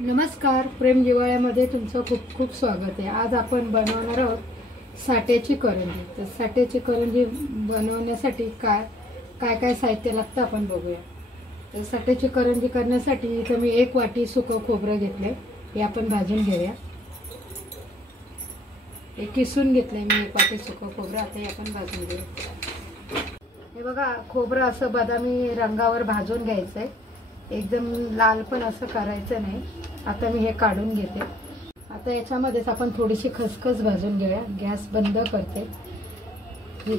नमस्कार, प्रेम जिव्हाळ्यामध्ये तुमचं खूप खूप स्वागत आहे। आज आपण बनवणार आहोत साट्याची करंजी। तर साट्याची करंजी बनवण्यासाठी काय काय साहित्य लागतं आपण बघूया। तर साट्याची करंजी करण्यासाठी इथं मी 1 वाटी सुकं खोबरं घेतलंय, हे आपण भाजून घेऊया। हे किसून घेतलंय मी 1 वाटी सुकं खोबरं, आता हे आपण भाजून घेऊया। हे बघा, खोबरं असं बदामी रंगावर भाजून घ्यायचंय, एकदम लाल पण असं करायचं नाही। आता मी हे काढून घेते। आता याच्यामध्येच आपण थोडीशी खसखस भाजून घेऊया। गॅस बंद करते। ही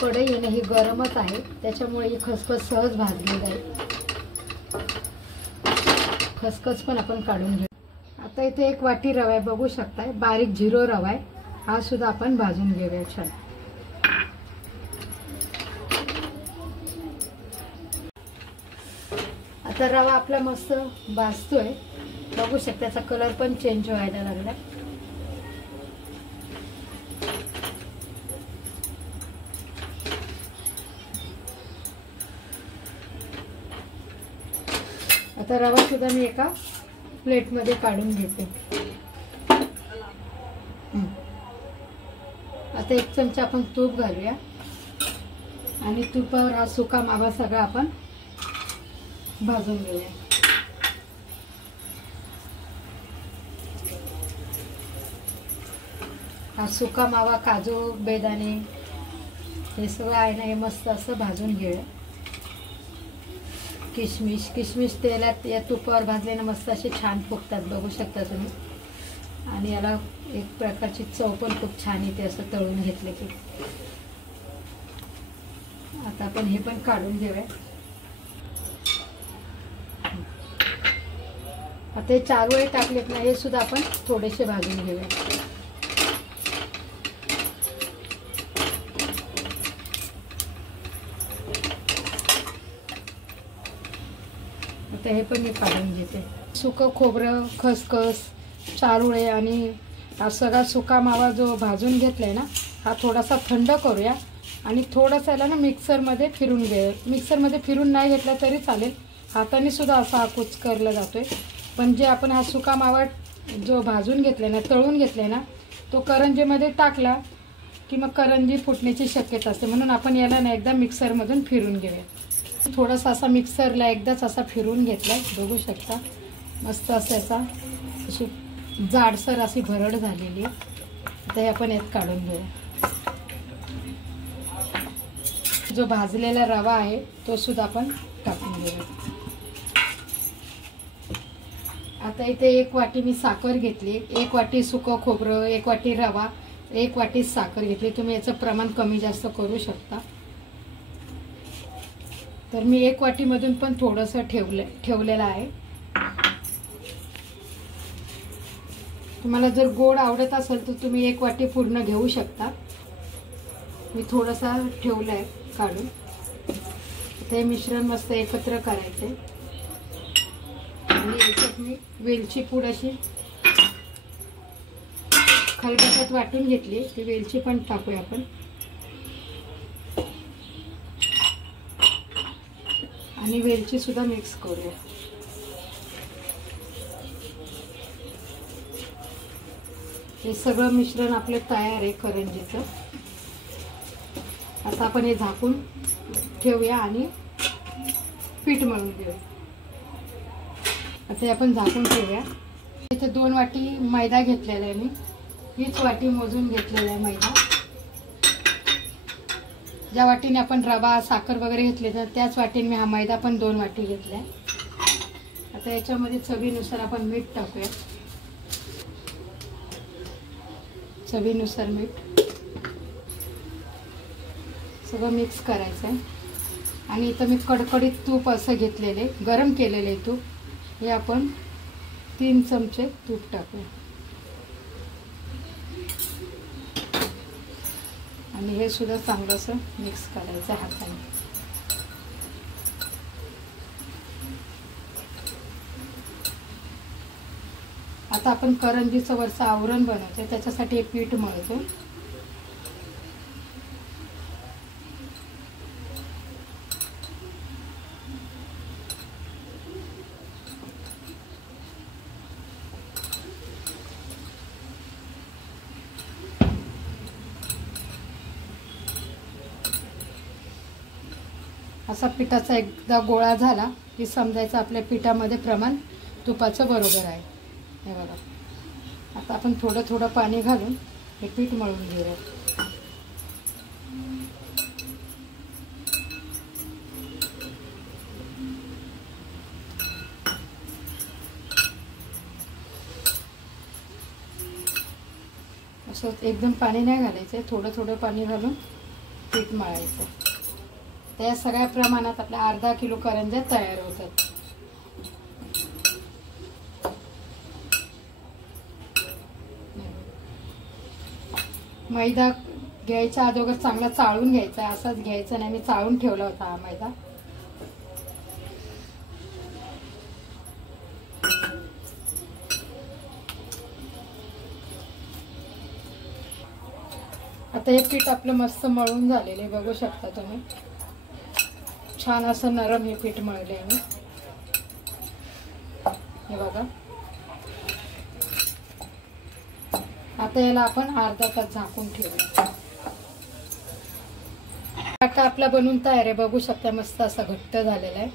कढई आहे ना, ही गरमच आहे, त्याच्यामुळे ही खसखस सहज भाजली जाईल। खसखस पण आपण काढून घेऊ। आता इथे 1 वाटी रवा आहे, बघू शकताय, बारीक झिरो रवा आहे, हा सुद्धा आपण भाजून घेऊया छान। आता रवा आपला मस्त भाजतोय, बघू शकता त्याचा कलर पण चेंज व्हायला लागला। आता रवा सुद्धा मी एका प्लेट मध्ये काढून घेते। आता 1 चमचा आपण तूप घालूया आणि तुपावर हा सुका मावा सगळा आपण भाजून घेऊया। हा सुका मावा, काजू, बेदाणे हे सगळं आहे ना, हे मस्त असं भाजून घेऊया। किशमिश तेलात या तुपावर भाजले ना मस्त असे छान फुगतात, बघू शकता तुम्ही। आणि याला एक प्रकारची चव पण खूप छान येते असं तळून घेतलं की। आता आपण हे पण काढून घेऊया। आता हे चारोळे टाकलेत ना, हे सुद्धा आपण थोडेसे भाजून घेऊया। आता हे पण मी काढून घेते। सुकं खोबरं, खसखस, चारोळे आणि हा सगळा सुका मावा जो भाजून घेतलाय ना, हा थोडासा थंड करूया आणि थोडासा याला ना मिक्सरमध्ये फिरून घेऊया। मिक्सरमध्ये फिरून नाही घेतला तरी चालेल, हाताने सुद्धा असा कुचकरला जातोय। पण जे आपण हा सुका मावा जो भाजून घेतलाय ना, तळून घेतलाय ना, तो करंजीमध्ये टाकला की मग करंजी फुटण्याची शक्यता असते, म्हणून आपण याला ना एकदा मिक्सरमधून फिरून घेऊया। थोडासा असा मिक्सरला एकदाच असा फिरून घेतलाय, बघू शकता मस्त असं याचा अशी जाडसर अशी भरड झालेली आहे। आता हे आपण यात काढून घेऊया। जो भाजलेला रवा आहे तो सुद्धा आपण टाकून घेऊया। आता इथे 1 वाटी मी साखर घेतली, 1 वाटी सुकं खोबरं, 1 वाटी रवा, 1 वाटी साखर घेतली। तुम्ही याचं प्रमाण कमी जास्त करू शकता। तर मी 1 वाटी मधून पण थोडंसं ठेवलेलं आहे। तुम्हाला जर गोड आवडत असेल तर तुम्ही 1 वाटी पूर्ण घेऊ शकता। मी थोडासा ठेवलाय काढून। ते मिश्रण मस्त एकत्र करायचे आणि याच्यात मी वेलची पूड अशी खलबत्त्यात वाटून घेतली, ती वेलची पण टाकूया आपण आणि वेलची सुद्धा मिक्स करूया। हे सगळं मिश्रण आपलं तयार आहे करंजीचं। आता आपण हे झाकून ठेवूया आणि पीठ मळून घेऊया। आता आपण झाकून ठेवूया। इथे 2 वाटी मैदा घेतलेला आहे मी, हीच वाटी मोजून घेतलेला आहे मैदा। ज्या वाटीने आपण रवा, साखर वगैरे घेतले तर त्याच वाटीने मी हा मैदा पण 2 वाटी घेतलाय। आता याच्यामध्ये चवीनुसार आपण मीठ टाकूया, चवीनुसार मीठ सगळं मिक्स करायचं आहे। आणि इथं मी कडकडीत तूप असं घेतलेले, गरम केलेले तूप, हे आपण 3 चमचे तूप टाकूया आणि हे सुद्धा चांगलं असं मिक्स करायचं हाताने। आता आपण करंजीचं वरचं आवरण बनवतो, त्याच्यासाठी हे पीठ मळतो। असा पिठाचा एकदा गोळा झाला की समजायचं आपल्या पिठामध्ये प्रमाण तुपाचं बरोबर आहे. हे बघा, आता आपण थोडं थोडं पाणी घालून हे पीठ मळून घेऊया. असं एकदम पाणी नाही घालायचं, थोडं थोडं पाणी घालून पीठ मळायचं. त्या सगळ्या प्रमाणात आपल्या अर्धा किलो करंज्या तयार होतात. मैदा घ्यायच्या अगोदर चांगला चाळून घ्यायचा, असाच घ्यायचा नाही. मी चाळून ठेवला होता हा मैदा. आता हे पीठ आपलं मस्त मळून झालेलं आहे, बघू शकता तुम्ही. छान असं नरम हे पीठ मळले मी. हे बघा, आता याला आपण अर्धा तास झाकून ठेवूया. आटा आपला बनवून तयार आहे, बघू शकता. मस्त असा घट्ट झालेला आहे.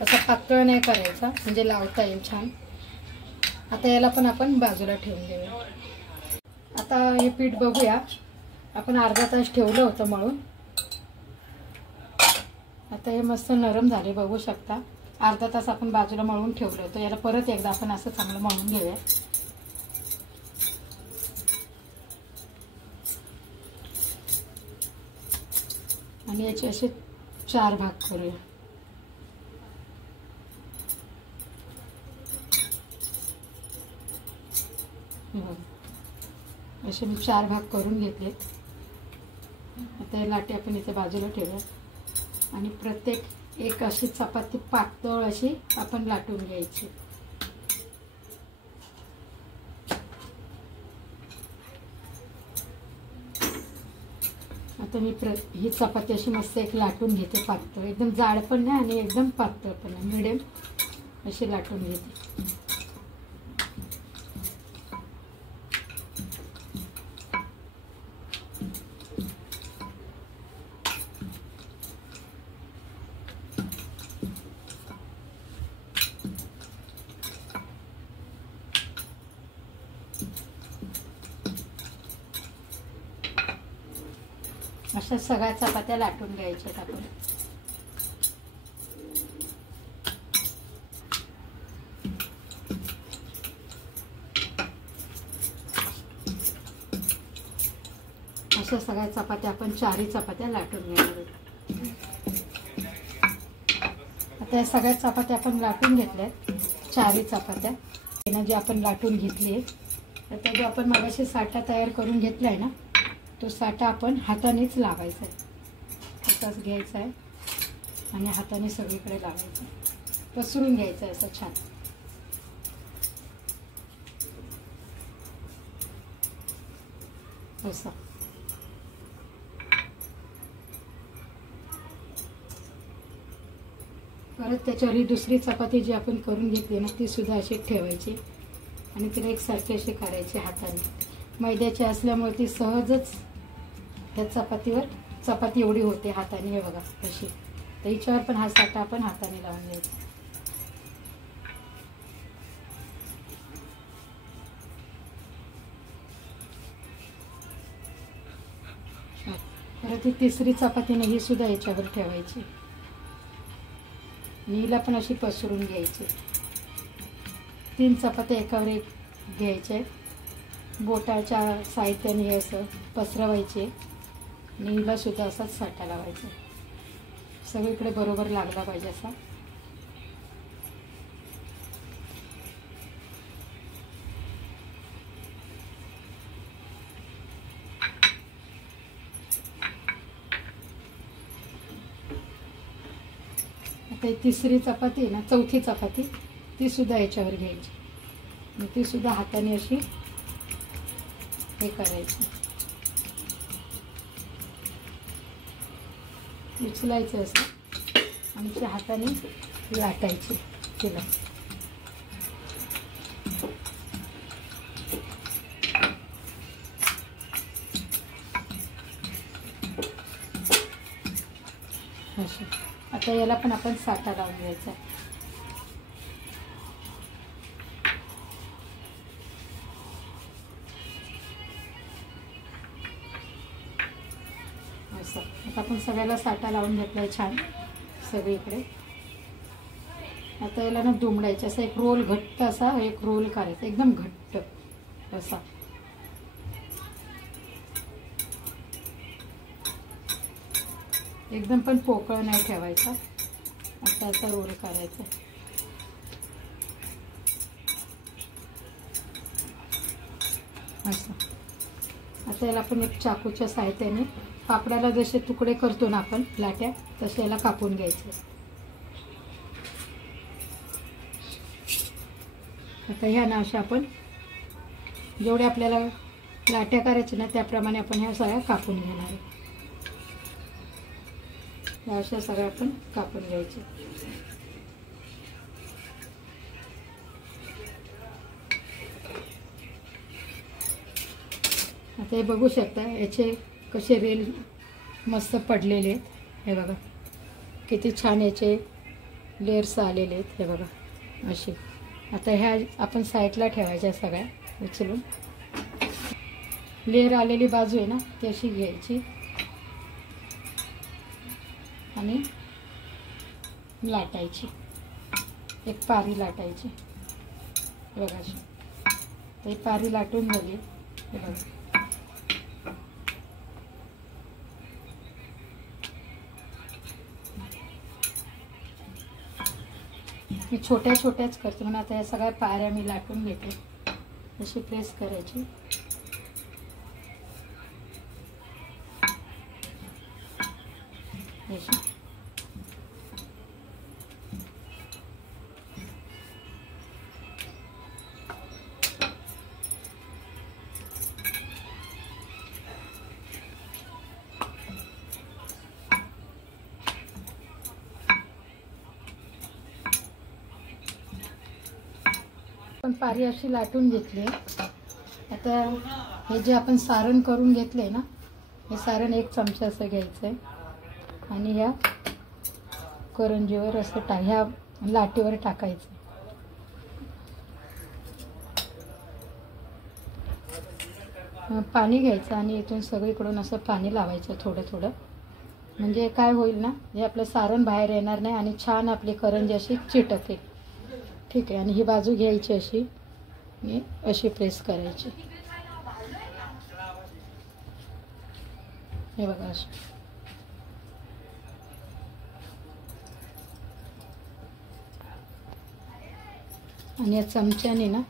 असा पातळ नाही करायचा, म्हणजे लावता येईल छान. आता याला पण आपण बाजूला ठेवून देऊया. आता हे पीठ बघूया, आपण अर्धा तास ठेवलं होतं म्हणून. आता हे मस्त नरम झाले, बघू शकता. अर्धा तास आपण बाजूला मळून ठेवलं होतं. याला परत एकदा आपण असं चांगलं मळून घेऊया. आणि याचे असे 4 भाग करूया. असे मी 4 भाग करून घेतले. आता हे लाटे आपण इथे बाजूला ठेवूया. आणि प्रत्येक एक अशी चपाती पातळ अशी आपण लाटून घ्यायची. आता मी ही चपाती अशी मस्त एक लाटून घेते पातळ. एकदम जाड पण नाही आणि एकदम पातळ पण नाही, मिडियम अशी लाटून घेते. अशा सगळ्या चपात्या लाटून घ्यायच्यात आपण. अशा सगळ्या चपात्या आपण 4 चपात्या लाटून घ्यायच्या. आता या सगळ्या चपात्या आपण लाटून घेतल्यात, 4 चपात्या जे आपण लाटून घेतली. आता जो आपण मगाशी साठा तयार करून घेतलाय ना, तो साठा आपण हातानेच लावायचा आहे. असाच घ्यायचा आहे आणि हाताने सगळीकडे लावायचा, पसरून घ्यायचं असं छान. असं परत त्याच्यावर ही दुसरी चपाती जी आपण करून घेतली ना, ती सुद्धा अशी ठेवायची आणि तिला एकसारखी अशी करायची हाताने. मैद्याची असल्यामुळे ती सहजच त्या चपातीवर चपाती एवढी होते हाताने. हे बघा अशी. तर हिच्यावर पण हा साठा आपण हाताने लावून घ्यायचा. परत ही तिसरी चपातीने ही सुद्धा याच्यावर ठेवायची आणि हिला पण अशी पसरून घ्यायची. 3 चपात्या एकावर एक घ्यायचे. बोटाच्या साहित्याने असं पसरवायचे आणि हिला सुद्धा असाच साठा लावायचा. सगळीकडे बरोबर लागला पाहिजे असा. आता तिसरी चपाती ना, चौथी चपाती ती सुद्धा याच्यावर घ्यायची आणि ती सुद्धा हाताने अशी हे करायची. उचलायचं असं आणि त्या हाताने लाटायची तिला. आता याला पण आपण साठा लावून घ्यायचा. असं आता आपण सगळ्याला साठा लावून घेतलाय छान सगळीकडे. आता याला ना दुमडायचं, असं एक रोल घट्ट, असा एक रोल करायचा एकदम घट्ट असा. एकदम पण पोकळ नाही ठेवायचा, असा असा रोल करायचा. असं आता याला आपण एक चाकूच्या सहाय्याने पापडाला जसे तुकडे करतो ना आपण लाट्या, तसे याला कापून घ्यायचे. आता ह्या ना अशा आपण जेवढे आपल्याला लाट्या करायचे ना त्याप्रमाणे आपण ह्या सगळ्या कापून घेणार आहे. ह्या अशा सगळ्या आपण कापून घ्यायचे. आता हे बघू शकता याचे कसे रेल मस्त पडलेले आहेत. हे बघा किती छान याचे लेयर्स आलेले आहेत. हे बघा असे. आता ह्या आपण साईडला ठेवायच्या सगळ्या उचलून. लेयर आलेली बाजू आहे ना ती अशी घ्यायची आणि लाटायची, एक पारी लाटायची. बघा अशी. तर पारी लाटून झाली. हे बघा मी छोट्या छोट्याच करते म्हणून आता या सगळ्या पाऱ्या मी लाटून घेते. अशी प्रेस करायची. अशी पण पारी अशी लाटून घेतली. आता हे जे आपण सारण करून घेतले ना, हे सारण एक चमचा असं घ्यायचं आहे आणि ह्या करंजीवर असं ह्या लाटीवर टाकायचं. पाणी घ्यायचं आणि इथून सगळीकडून असं पाणी लावायचं थोडं थोडं. म्हणजे काय होईल ना, हे आपलं सारण बाहेर येणार नाही आणि छान आपली करंजी अशी चिटकेल. ठीक आहे. आणि ही बाजू घ्यायची अशी आणि अशी प्रेस करायची. हे बघा अशी. आणि या चमच्याने ना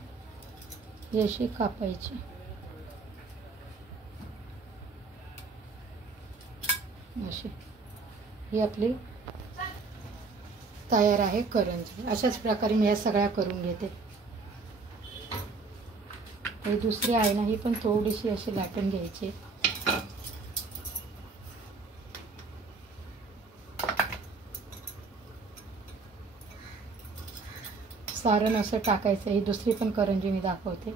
ही अशी कापायची. अशी ही आपली तयार आहे करंजी. अशाच प्रकारे मी या सगळ्या करून घेते. ही दुसरी आहे ना, ही पण थोडीशी अशी लाटून घ्यायची. सारण असं टाकायचं. ही दुसरी पण करंजी मी दाखवते.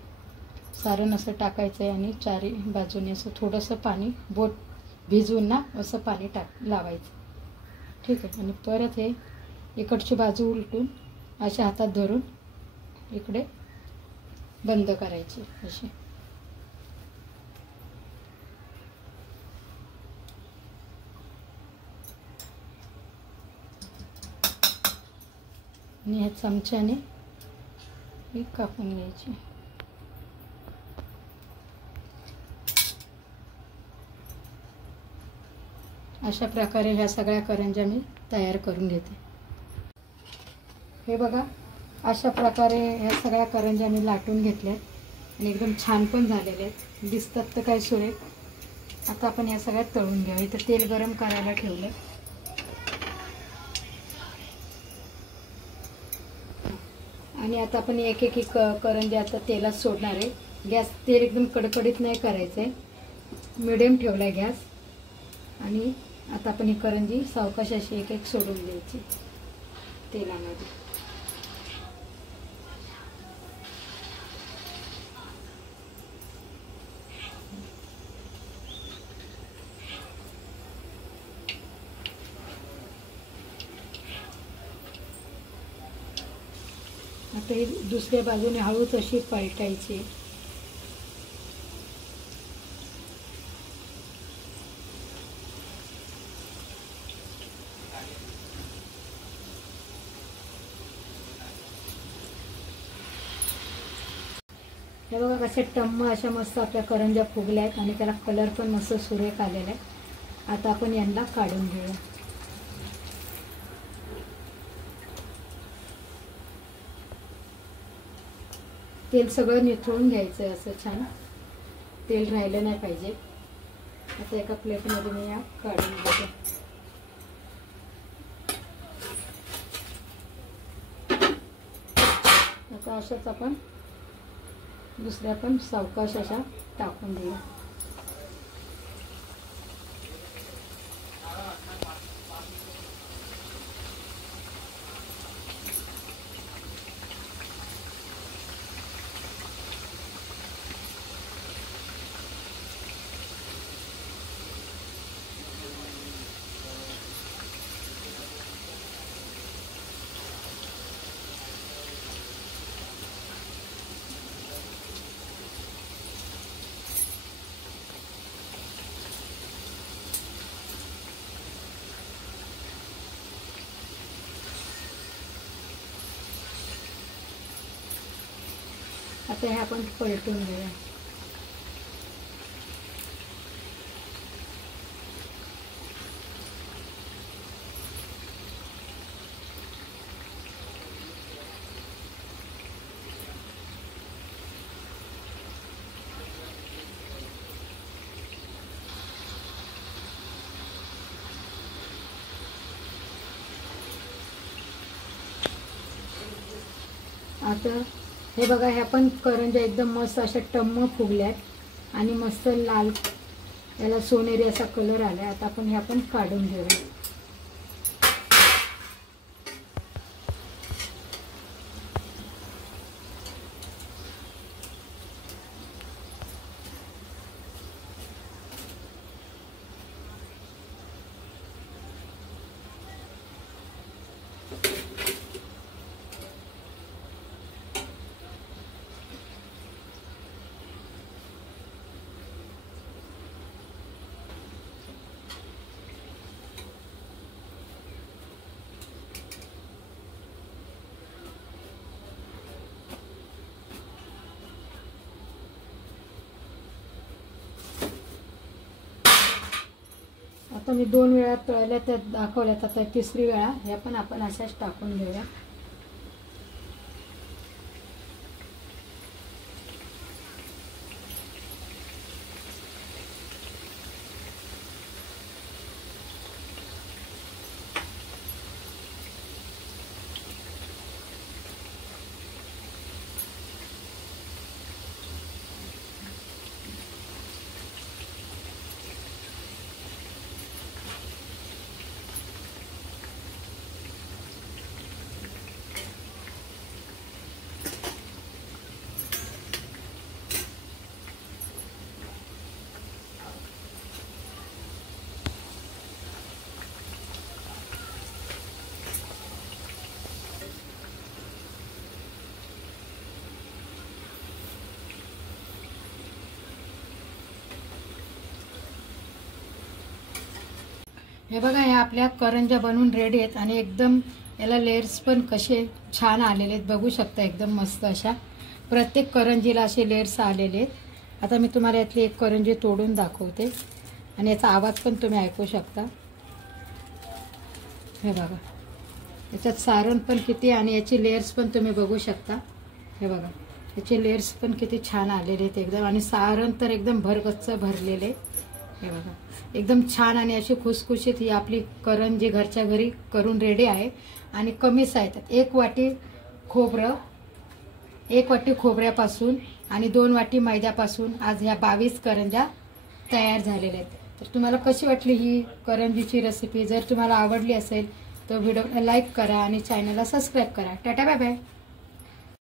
सारण असं टाकायचं आहे आणि चारी बाजूने असं थोडंसं पाणी बोट भिजवून ना असं पाणी लावायचं. ठीक आहे. आणि परत हे इकडची बाजू उलटून अशा हातात धरून इकडे बंद करायची अशी. आणि ह्या चमच्याने ही कापून घ्यायची. अशा प्रकारे ह्या सगळ्या करंज्या मी तयार करून घेते. हे बघा अशा प्रकारे ह्या सगळ्या करंज्या मी लाटून घेतल्यात आणि एकदम छान पण झालेल्या आहेत. दिसतात तर काय सुरेख. आता आपण या सगळ्या तळून घ्यावं. इथं तेल गरम करायला ठेवलं आणि आता आपण एक एक करंज्या आता तेलात सोडणार आहे. गॅस तेल एकदम कडकडीत नाही करायचं आहे, मिडियम ठेवला आहे गॅस. आणि आता आपण ही करंजी सावकाश अशी एक एक सोडून द्यायची तेलामध्ये. आता ही दुसऱ्या बाजूने हळूच अशी पलटायची. हे बघा कसे टम्म अशा मस्त आपल्या करंज्या फुगल्या आहेत आणि त्याला कलर पण मस्त सुरेख आलेला आहे. आता आपण यांना काढून घेऊया. तेल सगळं निथळून घ्यायचं आहे. असं छान तेल राहिलं नाही पाहिजे. आता एका प्लेटमध्ये मी या काढून घेते. आता अशाच आपण दुसऱ्या पण सावकाश अशा टाकून देऊया. आता हे आपण पलटून घेऊया. आता हे बघा, ह्या पण करंज्या एकदम मस्त अशा टम्म फुगल्यात आणि मस्त लाल याला सोनेरी असा कलर आलाय. आता आपण ह्या पण काढून घेऊया. आता मी 2 वेळा तळल्या त्यात दाखवल्यात. आता तिसरी वेळा ह्या पण आपण अशाच टाकून घेऊया. हे बघा, ह्या आपल्या करंज्या बनवून रेडी आहेत आणि एकदम याला लेयर्स पण कसे छान आलेले आहेत बघू शकता. एकदम मस्त अशा प्रत्येक करंजीला असे लेयर्स आलेले आहेत. आता मी तुम्हाला यातली एक करंजी तोडून दाखवते आणि याचा आवाज पण तुम्ही ऐकू शकता. हे बघा, याच्यात सारण पण किती आणि याची लेयर्स पण तुम्ही बघू शकता. हे बघा, याचे लेयर्स पण किती छान आलेले आहेत एकदम आणि सारण तर एकदम भरगच्च भरलेले. हे बघा, एकदम छान आणि अशी खुसखुशीत ही आपली करंजी घरच्या घरी करून रेडी आहे आणि कमी साहित्यात. 1 वाटी खोबरं, 1 वाटी खोबऱ्यापासून आणि 2 वाटी मैद्यापासून आज ह्या 22 करंज्या तयार झालेल्या आहेत. तर तुम्हाला कशी वाटली ही करंजीची रेसिपी? जर तुम्हाला आवडली असेल तर व्हिडिओला लाईक करा आणि चॅनलला सबस्क्राईब करा. Tata bye bye.